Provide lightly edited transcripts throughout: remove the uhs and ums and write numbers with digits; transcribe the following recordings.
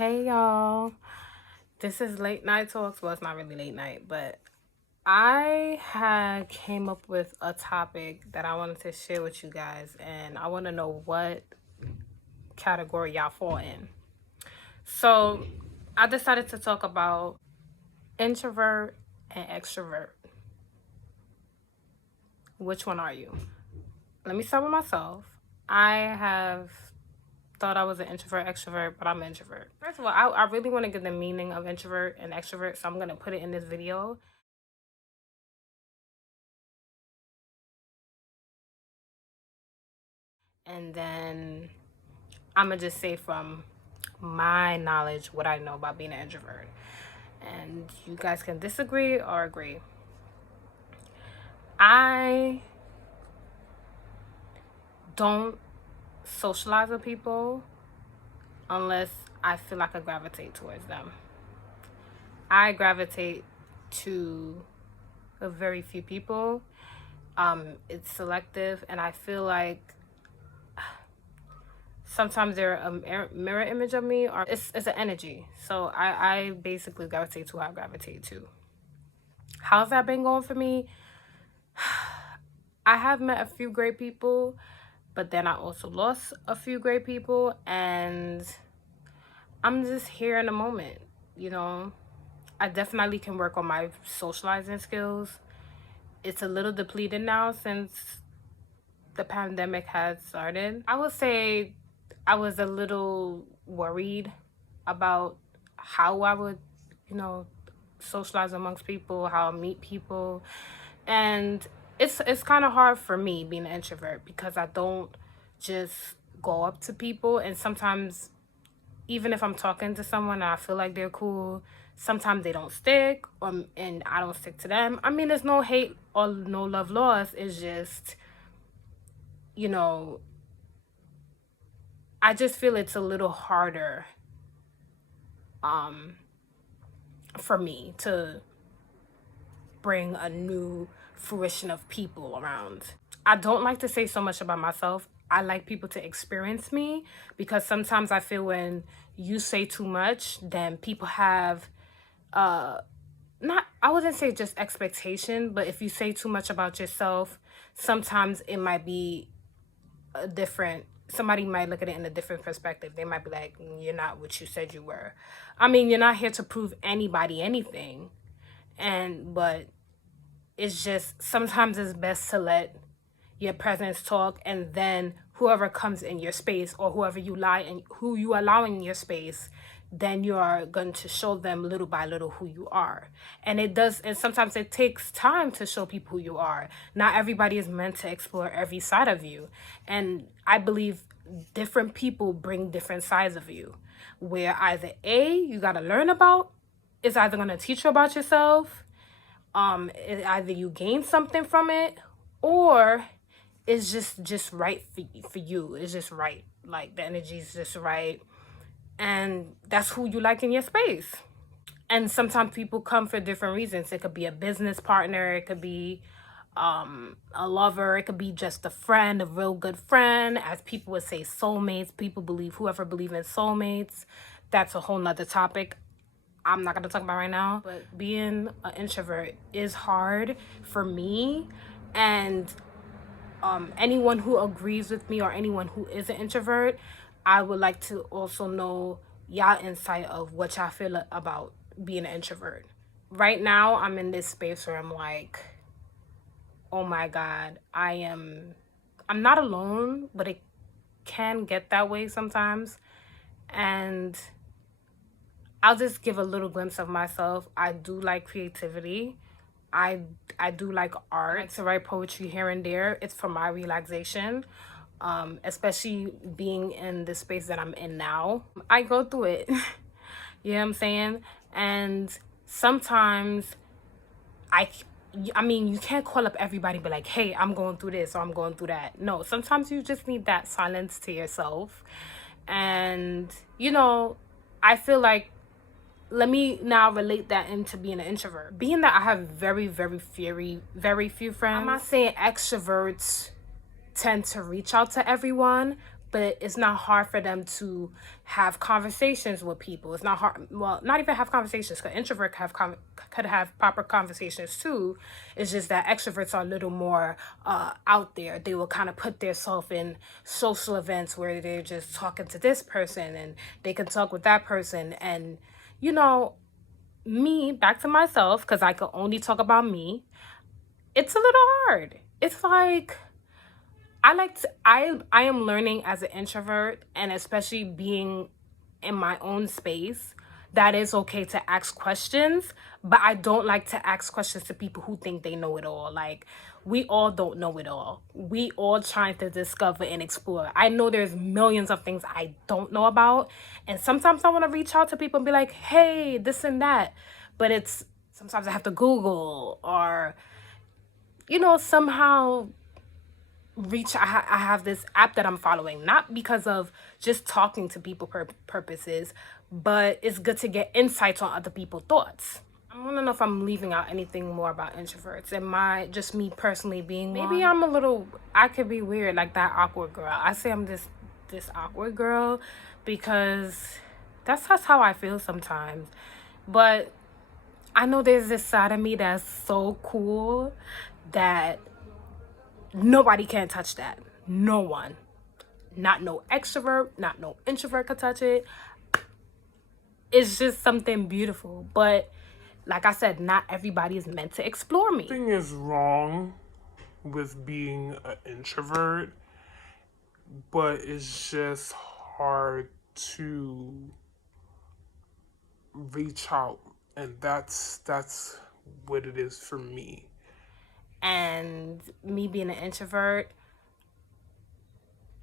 Hey y'all, this is late night talks. Well, it's not really late night, but I had came up with a topic that I wanted to share with you guys, and I want to know what category y'all fall in. So I decided to talk about introvert and extrovert. Which one are you? Let me start with myself. I have thought I was an introvert, extrovert, but I'm an introvert. First of all, I really want to get the meaning of introvert and extrovert, so I'm going to put it in this video. And then I'm going to just say from my knowledge what I know about being an introvert. And you guys can disagree or agree. I don't socialize with people unless I feel like I gravitate towards them. I gravitate to a very few people. It's selective, and I feel like sometimes they're a mirror image of me, or it's an energy. So I basically gravitate to who I gravitate to. How's that been going for me? I have met a few great people, but then I also lost a few great people, and I'm just here in the moment, you know. I definitely can work on my socializing skills. It's a little depleted now since the pandemic has started. I would say I was a little worried about how I would, socialize amongst people, how I meet people. And it's kind of hard for me being an introvert because I don't just go up to people, and sometimes even if I'm talking to someone and I feel like they're cool, sometimes they don't stick, and I don't stick to them. I mean, there's no hate or no love lost. It's just, I just feel it's a little harder for me to bring a new fruition of people around. I don't like to say so much about myself. I like people to experience me, because sometimes I feel when you say too much, then people have not, I wouldn't say just expectation, but if you say too much about yourself, sometimes it might be a different, somebody might look at it in a different perspective. They might be like, you're not what you said you were. I mean, you're not here to prove anybody anything. But it's just sometimes it's best to let your presence talk, and then whoever comes in your space, or who you allow in your space, then you are going to show them little by little who you are. And sometimes it takes time to show people who you are. Not everybody is meant to explore every side of you. And I believe different people bring different sides of you, where either you got to learn about, is either going to teach you about yourself, either you gain something from it, or it's just right for you. It's just right. Like, the energy is just right, and that's who you like in your space. And sometimes people come for different reasons. It could be a business partner, it could be a lover, it could be just a friend, a real good friend. As people would say, soulmates. Whoever believe in soulmates, that's a whole nother topic I'm not going to talk about right now. But being an introvert is hard for me, and anyone who agrees with me or anyone who is an introvert, I would like to also know y'all insight of what y'all feel about being an introvert. Right now, I'm in this space where I'm like, oh my God, I'm not alone, but it can get that way sometimes. And I'll just give a little glimpse of myself. I do like creativity. I do like art. I like to write poetry here and there. It's for my relaxation, especially being in the space that I'm in now. I go through it. You know what I'm saying? And sometimes I mean, you can't call up everybody and be like, hey, I'm going through this or I'm going through that. No, sometimes you just need that silence to yourself. And, I feel like, let me now relate that into being an introvert. Being that I have very, very few friends. I'm not saying extroverts tend to reach out to everyone, but it's not hard for them to have conversations with people. It's not hard, well, not even have conversations, because introvert could have proper conversations too. It's just that extroverts are a little more out there. They will kind of put themselves in social events where they're just talking to this person and they can talk with that person. And you know, me, back to myself, because I could only talk about me, it's a little hard. It's like, I am learning as an introvert, and especially being in my own space, that it's okay to ask questions, but I don't like to ask questions to people who think they know it all. Like, we all don't know it all. We all trying to discover and explore. I know there's millions of things I don't know about, and sometimes I want to reach out to people and be like, hey, this and that, but it's sometimes I have to Google or, you know, somehow reach. I have this app that I'm following, not because of just talking to people purposes, but it's good to get insights on other people's thoughts. I want to know if I'm leaving out anything more about introverts. Am I just me personally being maybe one? I'm a little, I could be weird, like that awkward girl. I say I'm this awkward girl because that's how I feel sometimes. But I know there's this side of me that's so cool that nobody can touch that. No one. Not no extrovert, not no introvert could touch it. It's just something beautiful. But like I said, not everybody is meant to explore me. Nothing is wrong with being an introvert, but it's just hard to reach out, and that's what it is for me. And me being an introvert,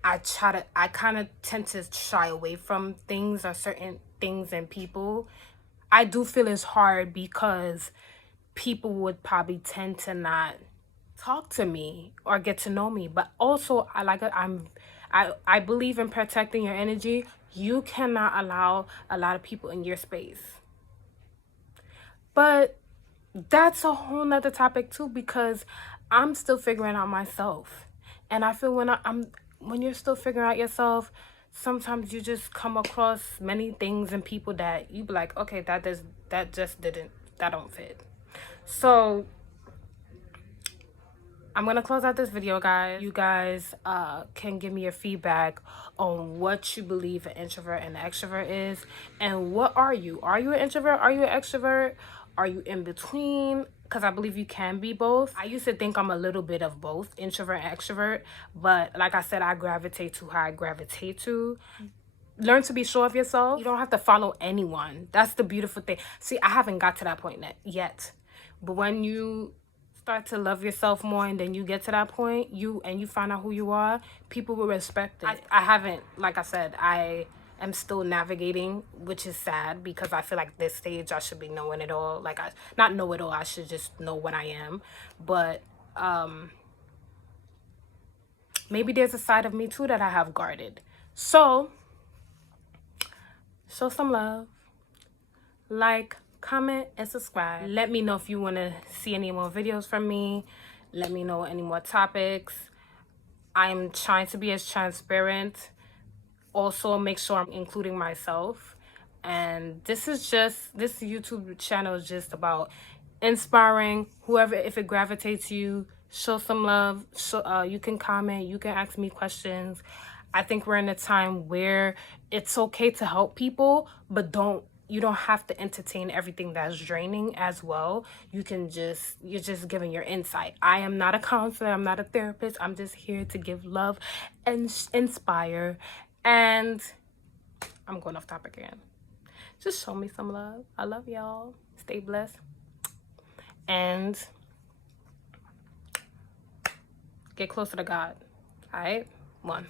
I kind of tend to shy away from things or certain things and people. I do feel it's hard because people would probably tend to not talk to me or get to know me. But also, I believe in protecting your energy. You cannot allow a lot of people in your space. But that's a whole nother topic too, because I'm still figuring out myself. And I feel when you're still figuring out yourself, sometimes you just come across many things and people that you be like, okay, that don't fit. So I'm gonna close out this video, guys. You guys can give me your feedback on what you believe an introvert and an extrovert is, and what are you? Are you an introvert? Are you an extrovert? Are you in between? Because I believe you can be both. I used to think I'm a little bit of both, introvert and extrovert, but like I said, I gravitate to how I gravitate to. Learn to be sure of yourself. You don't have to follow anyone. That's the beautiful thing. See, I haven't got to that point yet, but when you start to love yourself more and then you get to that point, you find out who you are, people will respect it. I haven't, like I said, I am still navigating, which is sad because I feel like this stage I should be knowing it all. Like, not know it all, I should just know what I am. But maybe there's a side of me too that I have guarded. So show some love, like, comment, and subscribe. Let me know if you want to see any more videos from me. Let me know any more topics. I'm trying to be as transparent. Also, make sure I'm including myself. And this YouTube channel is just about inspiring whoever. If it gravitates you, show some love. You can comment, you can ask me questions. I think we're in a time where it's okay to help people, but you don't have to entertain everything that's draining as well. You're just giving your insight. I am not a counselor, I'm not a therapist. I'm just here to give love and inspire. And I'm going off topic again. Just show me some love. I love y'all. Stay blessed. And get closer to God. All right? 1.